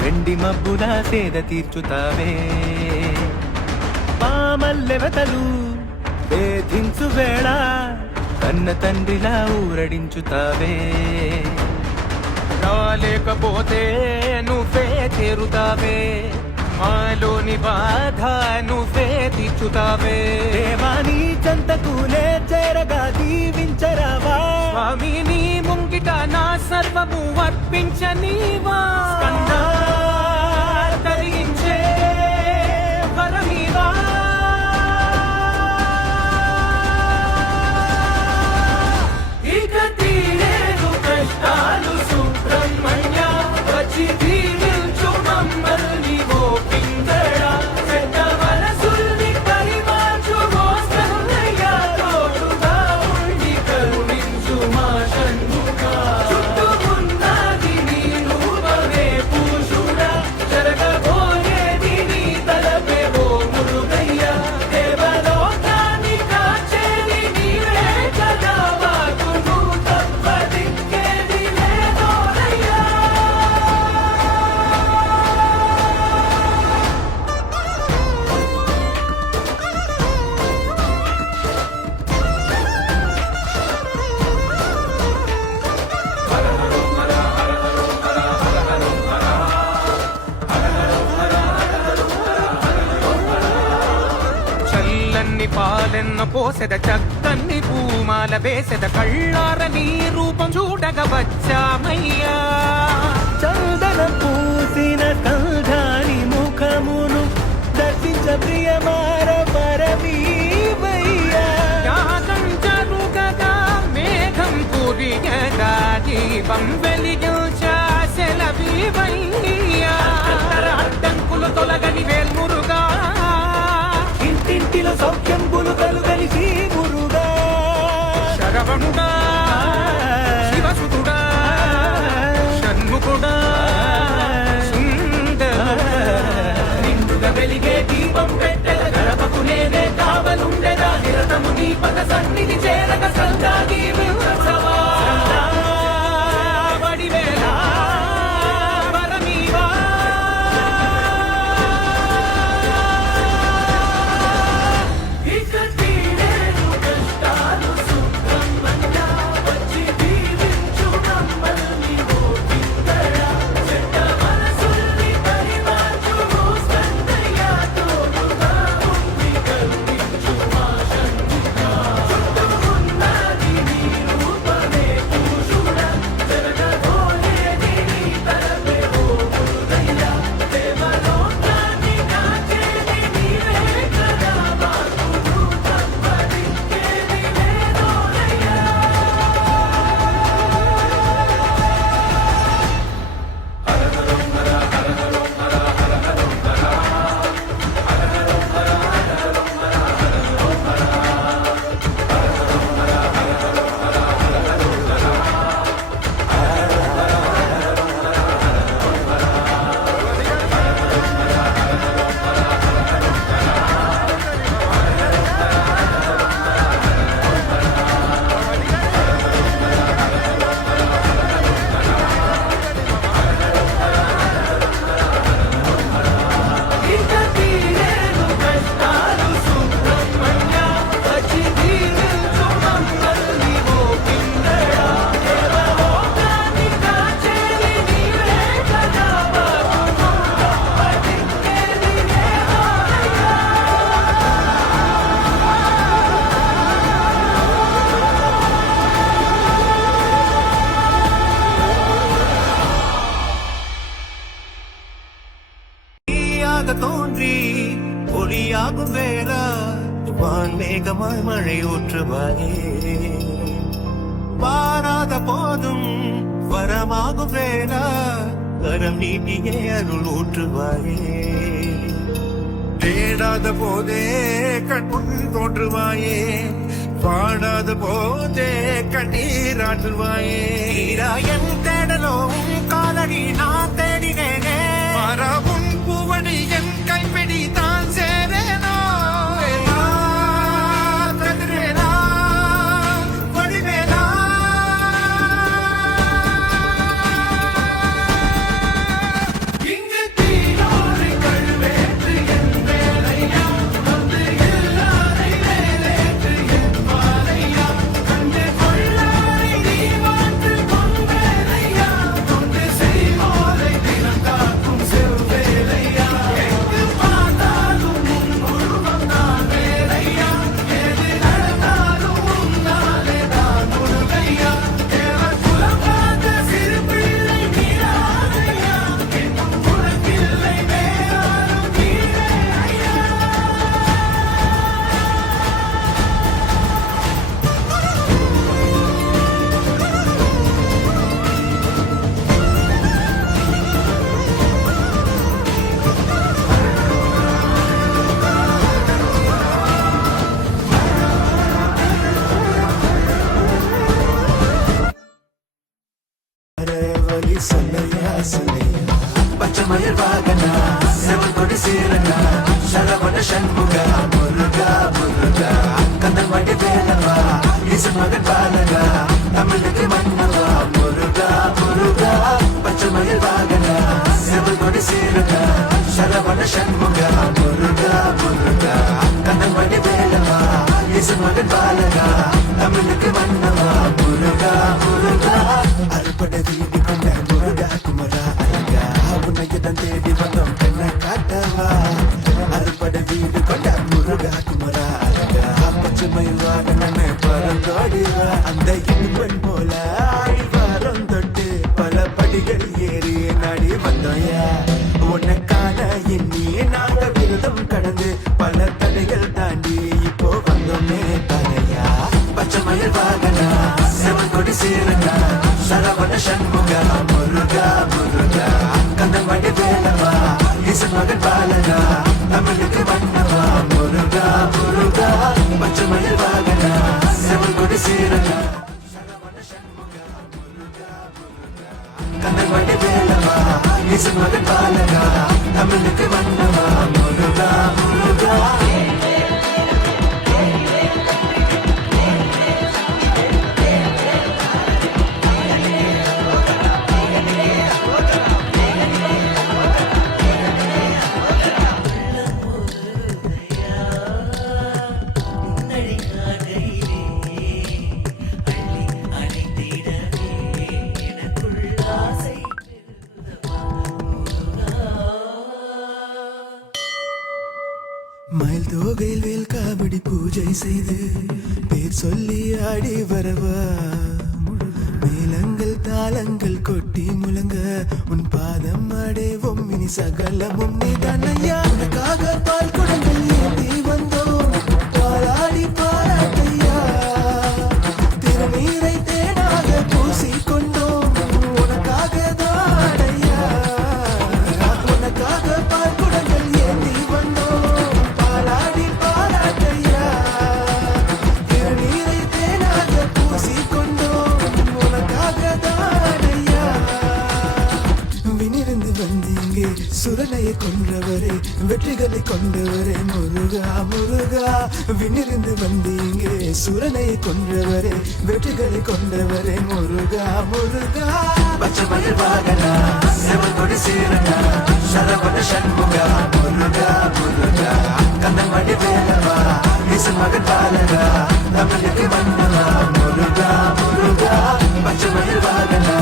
వెండి మబ్బుల సేద తీర్చుతావే పామల్లెవతలు వేధించు వేళ కన్న తండ్రిలా ఊరడించుతావే రాలేకపోతే నువ్వే చేరుతావే మాలోని బాధ నువ్వే తీర్చుతావే దేవాని చెంతకునే చేరగా దీవించరావా స్వామి నీ ముంగిట నా సర్వము అర్పించనీవా తరించే వరమీవా ఇక తీరేను కష్టాలు సుబ్రహ్మణ్య వచ్చి దీవించు మమ్మల్ని ఓ పింగళ చెడ్డ మనసుల్ని పరిమార్చు మోస్తన్నయ్య తోడుగా ఉండి కరుణించు మా షణ్ముఖ చుట్టుకున్నది నీ రూపమే పూషుడా జరగబోయేది నీ తలపే ఓ మురుగయ్య దేవలోకాన్ని కాచేది నీవే కదా మాకు నువ్వు తప్పదిక్కేది లేదోరయ్యా చల్లన్ని పాలెన్న పోసెద చక్కన్ని పూమాల వేసెద కళ్ళార నీ రూపం చూడగ వచ్చామయ్యా చందన పూసిన కంఠాని ముఖమును దర్శించ ప్రియమార పరమీవయ్యా యాగం జరుగగా మేఘం కురియగా దీపం వెలిగించా సెలవీవయ్యా అడ్డంకులు తొలగని వేల్మురుగా ఇంటింటిలో సౌఖ్యంబులు కలుగలిసి మురుగా శరవణుడా శివసుతుడా షణ్ముఖుడా నిండుగా వెలిగే దీపం పెట్టెల గడపకు నేనే కావలుండెదా నిరతము నీ పద సన్నిధి చేరగ సందాగి వివసవా వడివేలా వరమీవా ఇక తీరేను కష్టాలు సుబ్రహ్మణ్య వచ్చి దీవించు మమ్మల్ని ఓ పింగళ చెడ్డ మనసుల్ని పరిమార్చు మోస్తన్నయ్య తోడుగా ఉండి కరుణించు మా షణ్ముఖ చుట్టుకున్నది నీ రూపమే పూషుడా జరగబోయేది నీ తలపే ఓ మురుగయ్య దేవలోకాన్ని కాచేది నీవే కదా మాకు నువ్వు తప్పదిక్కేది లేదోరయ్యా ఇక తీరేను కష్టాలు సుబ్రహ్మణ్య వచ్చి దీవించు మమ్మల్ని ఓ పింగళ దేవలోకాన్ని కాచేది నీవే కదా మాకు నువ్వు తప్పదిక్కేది లేదోరయ్యా நீயாக தோன்றி ஒளியாகும் வேளா வான் மேகமாய் மழை ஊற்றுவாயே வாராத போதும் வரமாகும் வேளா கரம் நீட்டியே அருள் ஊற்றுவாயே தேடாத போதே கண்முன் தோன்றுவாயே பாடாத போதே கண்ணீராற்றுவாயே என் தேடலோ உன் காலடி நான் தேடினேனே மரபும் பூவடி என் கைப்பிடி தான் சேரேனோ கதிரேனா வடிவேலா இங்கு சொல்லையா சொல்லையா பச்சை மயில் வாகனா செவல் கொடி சீரனா சரவண சண்முகா முருகா முருகா கந்தன் வண்டி வேலவா ஈசன் மகன் பாலகா தமிழுக்கு மன்னவா முருகா முருகா பச்சை மயில் வாகனா செவல் கொடி சீரனா சரவண சண்முகா முருகா முருகா கந்தன் வண்டி வேலவா ஈசன் மகன் பாலகா தமிழுக்கு மன்னவா முருகா முருகா அறுபட வீடு கொண்ட முருகா குமரா அழகா உன்னையதான் தேடி வந்தோம் பெண்ணை காட்டவா அறுபட வீடு கொண்ட முருகா குமரா அழகா பச்சை மயில் வாகனமே பறந்தோடிவா அந்த இடுப்பன் போல ஆழ்வாரம் தொட்டு பல படிகள் ஏறி நாடி வந்தோயா உனக்கான எண்ணி நாங்க விரதம் கடந்து பல தடைகள் தாண்டி இப்போ வந்தோமே தலையா பச்சை மயில் வாகனா செவல் கொடி சீரனா சரவண சண்முகா முருகா முருகா கந்தன் வண்டி வேலவா ஈசன் மகன் பாலகா தமிழுக்கு மன்னவா முருகா முருகா பச்சை மயில் வாகனா செவல் கொடி சீரனா சரவண சண்முகா முருகா முருகா கந்தன் வண்டி வேலவா ஈசன் மகன் பாலகா தமிழுக்கு மன்னவா முருகா முருகா மயில் தோகையில் வேல் காவடி பூஜை செய்து பேர் சொல்லி ஆடி வரவா மேளங்கள் தாளங்கள் கொட்டி முழங்க உன் பாதம் அடைவோம் இனி சகலமும் நீ தன்னையா உனக்காக பால் குடங்கள் ஏந்தி வந்தோம் பாலாடி பாராட்டையா திருநீரை தேனாக பூசிக்கொண்டோம் உனக்காக தாடையா உனக்காக பால் குடங்கள் ஏந்தி வந்தோம் பாலாடி பாராட்டையா திருநீரை தேனாக பூசிக்கொண்டோம் உனக்காக தாடையா வினிருந்து வந்தீங்கே சுரனையை கொன்றவரே வெற்றிகளை கொண்டவரே முருகா முருகா வினிருந்து வந்தீங்கே சுரனையை கொன்றவரே வெற்றிகளை கொண்டவரே முருகா முருகா பச்சை மயில் வாகனா செவல் கொடி சீரனா சரவண சண்முகா முருகா முருகா கந்தன் வண்டி வேலவா ஈசன் மகன் பாலகா தமிழுக்கு மன்னவா முருகா முருகா பச்சை மயில் வாகனா